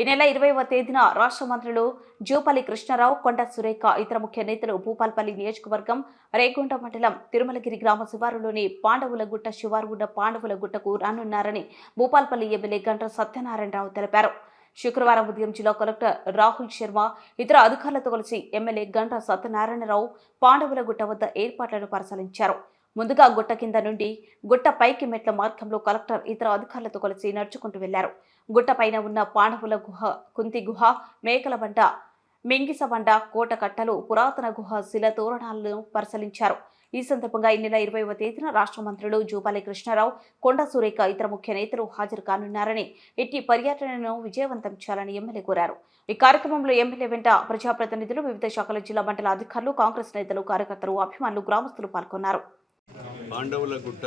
ఈ నెల ఇరవైవ తేదీన రాష్ట్ర మంత్రులు జూపల్లి కృష్ణారావు కొండ సురేఖ ఇతర ముఖ్య నేతలు భూపాల్పల్లి నియోజకవర్గం రేగుంట మండలం తిరుమలగిరి గ్రామ శివారులోని పాండవులగుట్ట శివారు పాండవుల గుట్టకు రానున్నారని భూపాల్పల్లి ఎమ్మెల్యే గంట సత్యనారాయణరావు తెలిపారు. శుక్రవారం ఉదయం జిల్లా కలెక్టర్ రాహుల్ శర్మ ఇతర అధికారులతో కలిసి ఎమ్మెల్యే గంట సత్యనారాయణరావు పాండవుల గుట్ట వద్ద ఏర్పాట్లను పరిశీలించారు. ముందుగా గుట్ట కింద నుండి గుట్ట పైకి మెట్ల మార్గంలో కలెక్టర్ ఇతర అధికారులతో కలిసి నడుచుకుంటూ వెళ్ళారు. గుట్టపైన ఉన్న పాండవుల గుహ కుంతి గుహ మేకల బండ మింగిస బండ కోట కట్టలు పురాతన గుహ శిల తోరణాలను పరిశీలించారు. ఈ సందర్భంగా ఈ నెల ఇరవైవ తేదీన రాష్ట్ర మంత్రులు జూపాలి కృష్ణారావు కొండ సురేఖ ఇతర ముఖ్య నేతలు హాజరు కానున్నారని ఇట్టి పర్యటనను విజయవంతం చేయాలని ఎమ్మెల్యే కోరారు. ఈ కార్యక్రమంలో ఎమ్మెల్యే వెంట ప్రజాప్రతినిధులు వివిధ శాఖల జిల్లా మండల అధికారులు కాంగ్రెస్ నేతలు కార్యకర్తలు అభిమానులు గ్రామస్తులు పాల్గొన్నారు. పాండవుల గుట్ట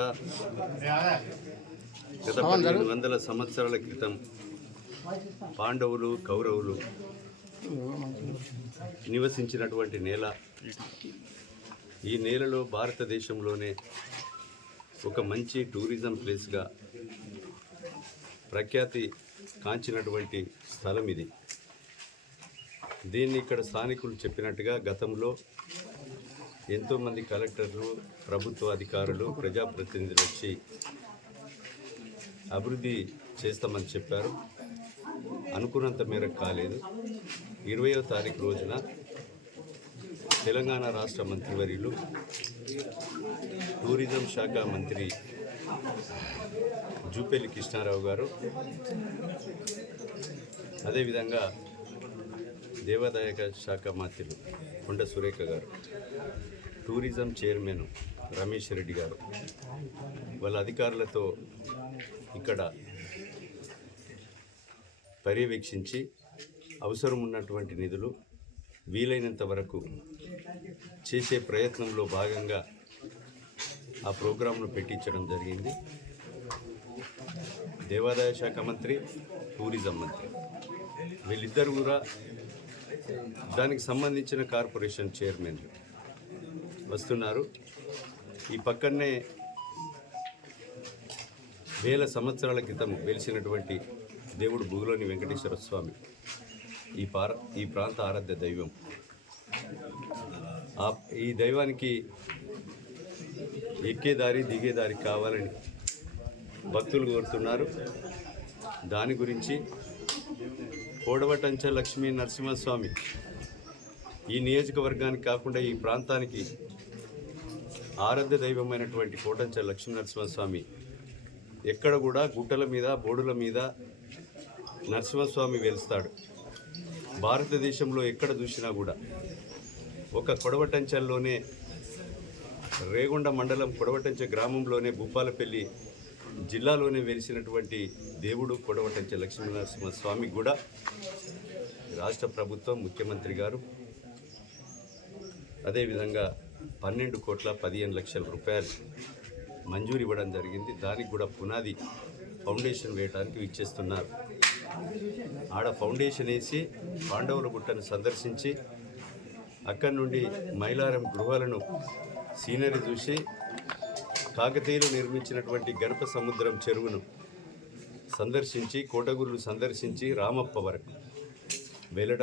గత పదిహేను వందల సంవత్సరాల క్రితం పాండవులు కౌరవులు నివసించినటువంటి నేల. ఈ నేలలో భారతదేశంలోనే ఒక మంచి టూరిజం ప్లేస్గా ప్రఖ్యాతి కాంచినటువంటి స్థలం ఇది. దీన్ని ఇక్కడ స్థానికులు చెప్పినట్టుగా గతంలో ఎంతోమంది కలెక్టర్లు ప్రభుత్వ అధికారులు ప్రజాప్రతినిధులు వచ్చి అభివృద్ధి చేస్తామని చెప్పారు. అనుకున్నంత మేరకు కాలేదు. ఇరవయో తారీఖు రోజున తెలంగాణ రాష్ట్ర మంత్రివర్యులు టూరిజం శాఖ మంత్రి జూపల్లి కృష్ణారావు గారు అదేవిధంగా దేవాదాయక శాఖ మంత్రులు కొండ సురేఖ గారు. టూరిజం చైర్మన్ రమేష్ రెడ్డి గారు వాళ్ళ అధికారులతో ఇక్కడ పర్యవేక్షించి అవసరం ఉన్నటువంటి నిధులు వీలైనంత వరకు చేసే ప్రయత్నంలో భాగంగా ఆ ప్రోగ్రాంను పెట్టించడం జరిగింది. దేవాదాయ శాఖ మంత్రి టూరిజం మంత్రి. వీళ్ళిద్దరు కూడా దానికి సంబంధించిన కార్పొరేషన్ చైర్మన్లు. వస్తున్నారు. ఈ పక్కనే వేల సంవత్సరాల క్రితం వెలిసినటువంటి దేవుడు భూలోని వెంకటేశ్వర స్వామి. ఈ పార ఈ ప్రాంత ఆరాధ్య దైవం. ఆ ఈ దైవానికి ఎక్కే దారి దిగే దారి కావాలని భక్తులు కోరుతున్నారు. దాని గురించి కోడవటంచ లక్ష్మీ నరసింహస్వామి ఈ నియోజకవర్గానికి కాకుండా ఈ ప్రాంతానికి ఆరాధ్య దైవమైనటువంటి కోటంచ లక్ష్మీ నరసింహస్వామి ఎక్కడ కూడా గుట్టల మీద బోడుల మీద నరసింహస్వామి వెలుస్తాడు. భారతదేశంలో ఎక్కడ చూసినా కూడా ఒక కొడవటంచల్లోనే రేగొండ మండలం కొడవటంచ గ్రామంలోనే భూపాలపల్లి జిల్లాలోనే వెలిసినటువంటి దేవుడు కొడవటంచ లక్ష్మీనరసింహ స్వామికి కూడా రాష్ట్ర ప్రభుత్వం ముఖ్యమంత్రి గారు అదేవిధంగా పన్నెండు కోట్ల పదిహేను లక్షల రూపాయలు మంజూరు ఇవ్వడం జరిగింది. దానికి కూడా పునాది ఫౌండేషన్ వేయడానికి ఇచ్చేస్తున్నారు ఆడ ఫౌండేషన్ వేసి పాండవుల గుట్టను సందర్శించి అక్కడి నుండి మైలారం గృహాలను సీనరీ చూసి కాకతీయులు నిర్మించినటువంటి గణప సముద్రం చెరువును సందర్శించి కోటగురులు సందర్శించి రామప్ప వరకు వెళ్ళడం